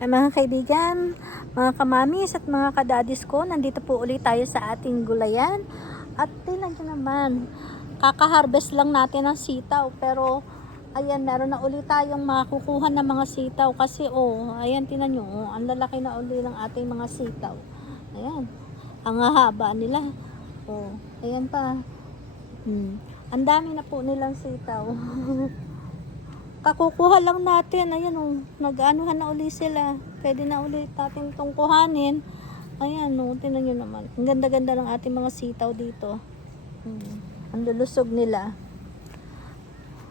Ay mga kaibigan, mga kamamis at mga kadadis ko, nandito po ulit tayo sa ating gulayan. At tingnan nyo naman, kaka-harvest lang natin ng sitaw. Pero, ayan, meron na ulit tayong makukuha ng mga sitaw. Kasi, ayan, tingnan nyo, ang lalaki na ulit ng ating mga sitaw. Ayan, ang hahaba nila. Ayan pa. Ang dami na po nilang sitaw. Kakukuha lang natin, ayan nag-anuhan na uli sila, pwede na ulit natin itong kuhanin. Ayan tingnan nyo naman, ang ganda-ganda ng ating mga sitaw dito. Ang lulusog nila.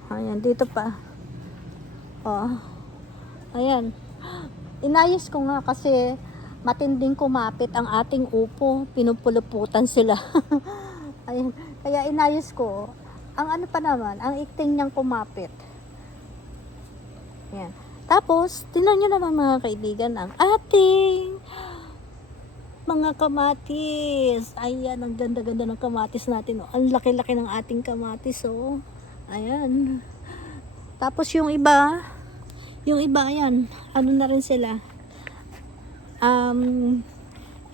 Ayan, dito pa. Ayan, inayos ko nga kasi matinding kumapit ang ating upo, pinupuluputan sila. Ayan, kaya inayos ko. Ang ano pa naman, ang ikting niyang kumapit. Yan. Tapos, tingnan nyo naman mga kaibigan ang ating mga kamatis. Ayan, ang ganda-ganda ng kamatis natin. Ang laki-laki ng ating kamatis. Ayan. Tapos yung iba, ayan, ano na rin sila.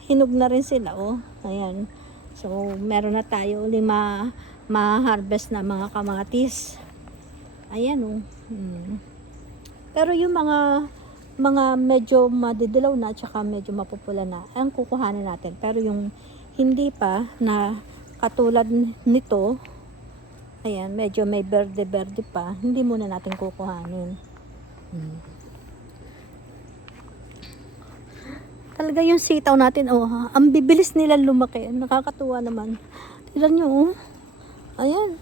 Hinog na rin sila. Ayan. So, meron na tayo ulit ma-harvest na mga kamatis. Ayan. Pero yung mga medyo madidilaw na tsaka medyo mapupula na, ang kukuhanin natin. Pero yung hindi pa na katulad nito, ayan, medyo may berde-berde pa, hindi muna natin kukuhanin. Talaga yung sitaw natin, ang bibilis nila lumaki. Nakakatuwa naman. Tignan nyo, ayan.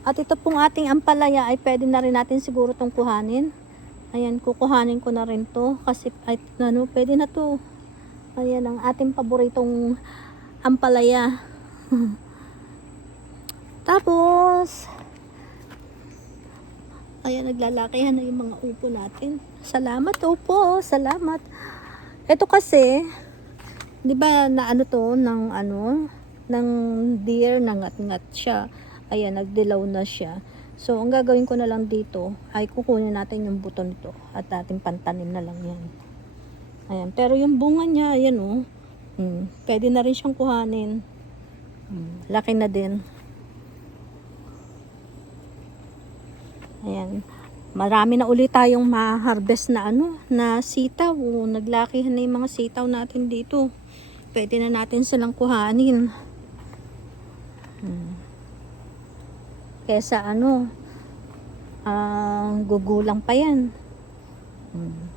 At ito pong ating ampalaya ay pwede na rin natin siguro itong kuhanin. Ayan, kukuhanin ko na rin to kasi pwede na to. Ayan ang ating paboritong ampalaya. Tapos, ayan, naglalakihan na yung mga upo natin. Salamat upo, salamat. Ito kasi, di ba na ng deer, nangat-ngat siya. Ayan, nagdilaw na siya. So, ang gagawin ko na lang dito ay kukunin natin yung buto nito at ating pantanim na lang yan. Ayan, pero yung bunga niya, ayan pwede na rin siyang kuhanin. Laki na din. Ayan, marami na ulit tayong ma-harvest na na sitaw. Naglakihan na yung mga sitaw natin dito. Pwede na natin silang kuhanin. Kesa gugulang pa yan.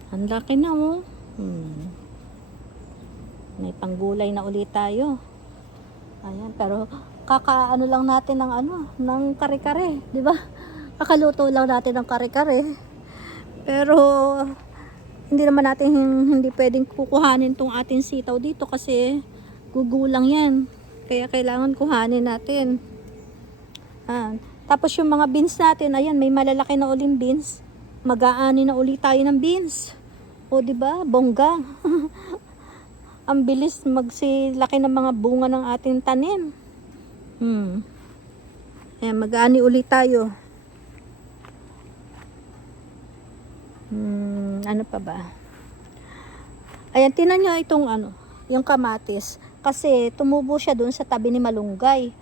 Ang laki na may panggulay na ulit tayo. Ayan, pero kakaano lang natin ng kare-kare, di ba? Kakaluto lang natin ng kare-kare. Pero hindi naman natin hindi pwedeng kukuhanin tong ating sitaw dito kasi gugulang yan. Kaya kailangan kuhanin natin. Tapos yung mga beans natin, ayan, may malalaki na uling beans. Mag-aani na ulit tayo ng beans. O, diba? Bongga. Ang bilis magsilaki ng mga bunga ng ating tanim. Ayan, mag-aani ulit tayo. Ano pa ba? Ayan, tinan nyo itong yung kamatis. Kasi tumubo siya dun sa tabi ni malunggay.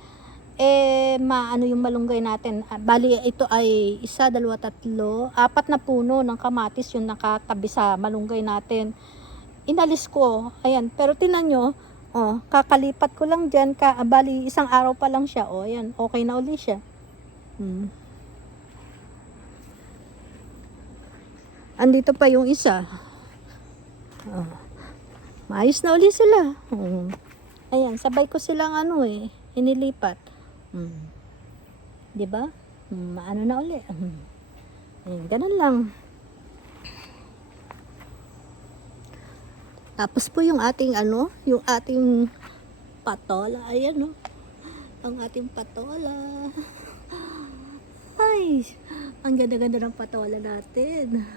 Maano yung malunggay natin. Bali, ito ay 1, 2, 3, 4 na puno ng kamatis yung nakatabi sa malunggay natin. Inalis ko. Ayan, pero tinan nyo, kakalipat ko lang dyan. Bali, 1 araw pa lang siya. Ayan, okay na uli siya. Andito pa yung isa. Maayos na uli sila. Ayan, sabay ko silang inilipat. Diba? Maano na uli. Ayan, ganun lang. Tapos po yung ating yung ating patola. Ayan ang ating patola. Ay, ang ganda-ganda ng patola natin.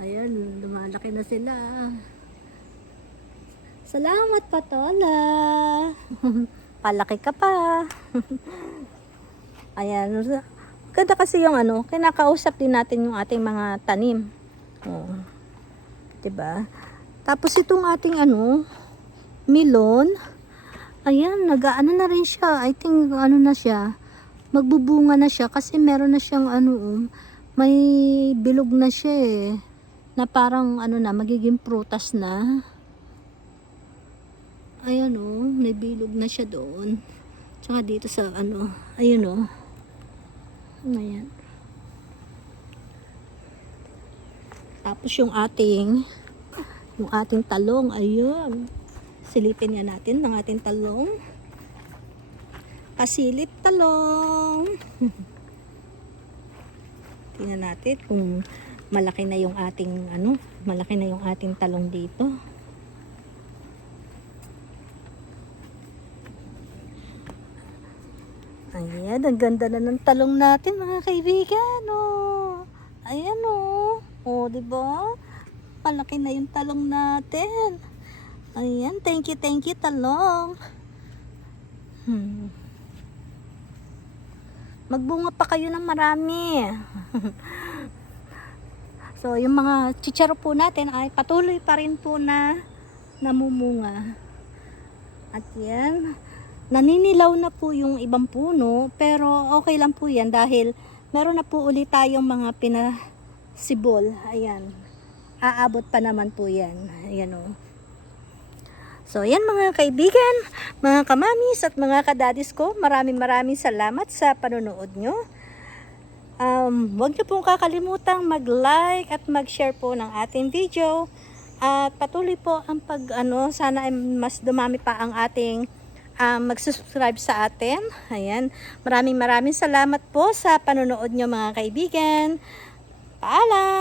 Ayan, lumalaki na sila. Salamat patola. Palaki ka pa. Ayan, Ganda kasi yung ano, kinakausap din natin yung ating mga tanim. Oh. 'Di ba? Tapos itong ating ano, melon, ayan, nag-aano na rin siya. I think ano na siya, magbubunga na siya kasi meron na siyang ano, may bilog na siya eh. Na parang ano na, magiging prutas na. Ayan may bilog na siya doon. Tsaka dito sa ano, ayun ayan. Tapos yung ating talong, ayun. Silipin nga natin ng ating talong. Pasilip talong. Tingnan natin kung malaki na yung ating talong dito. Ayan, ang ganda na ng talong natin mga kaibigan. Ayan diba? Malaki na yung talong natin. Ayan, thank you talong. Magbunga pa kayo ng marami. So, yung mga chicharo po natin ay patuloy pa rin po na namumunga. At yan, naninilaw na po yung ibang puno, pero okay lang po yan dahil meron na po ulit tayong mga pinasibol. Ayan, aabot pa naman po yan. Ayan So, ayan mga kaibigan, mga kamamis at mga kadadis ko, maraming salamat sa panonood nyo. Huwag niyo pong kakalimutang mag-like at mag-share po ng ating video. At patuloy po ang sana ay mas dumami pa ang ating mag-subscribe sa atin. Ayan, maraming salamat po sa panonood nyo mga kaibigan. Paalam!